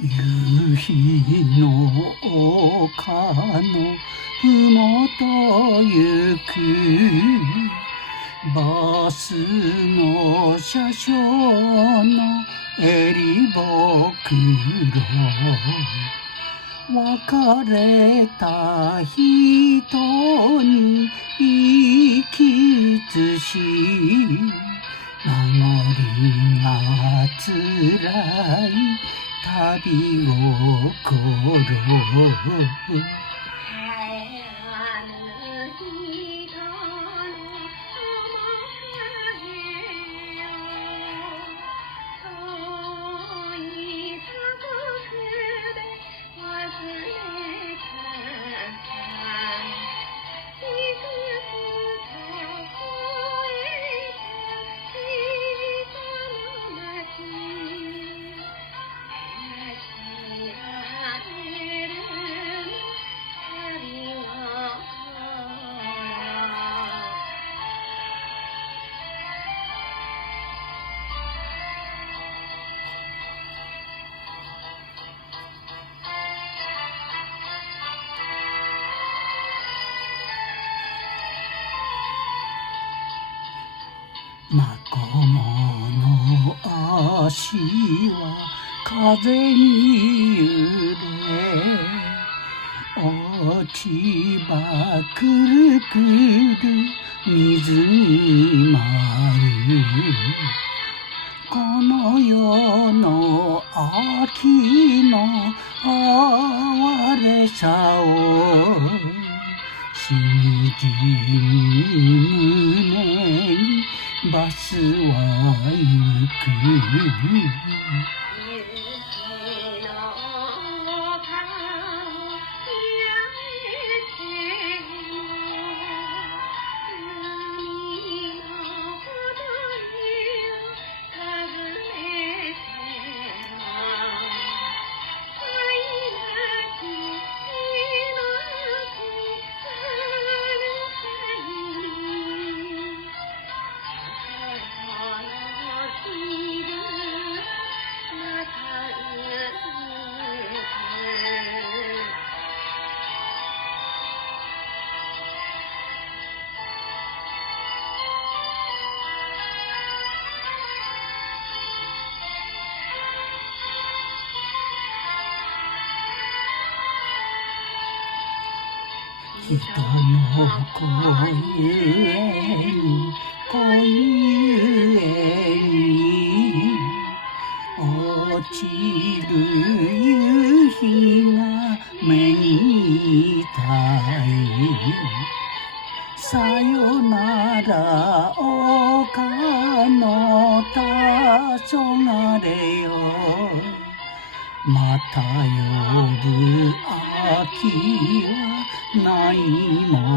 夕日の丘のふもと行くバスの車掌の襟袋別れた人に生き写し名残がつらい旅心まこもの足は風に揺れ落ち葉くるくる水に舞うこの世の秋の哀れさをしみじみ胸にバスは行く人の声に声に落ちる夕日が目に痛いさよなら丘の黄昏よまた呼ぶ秋はないも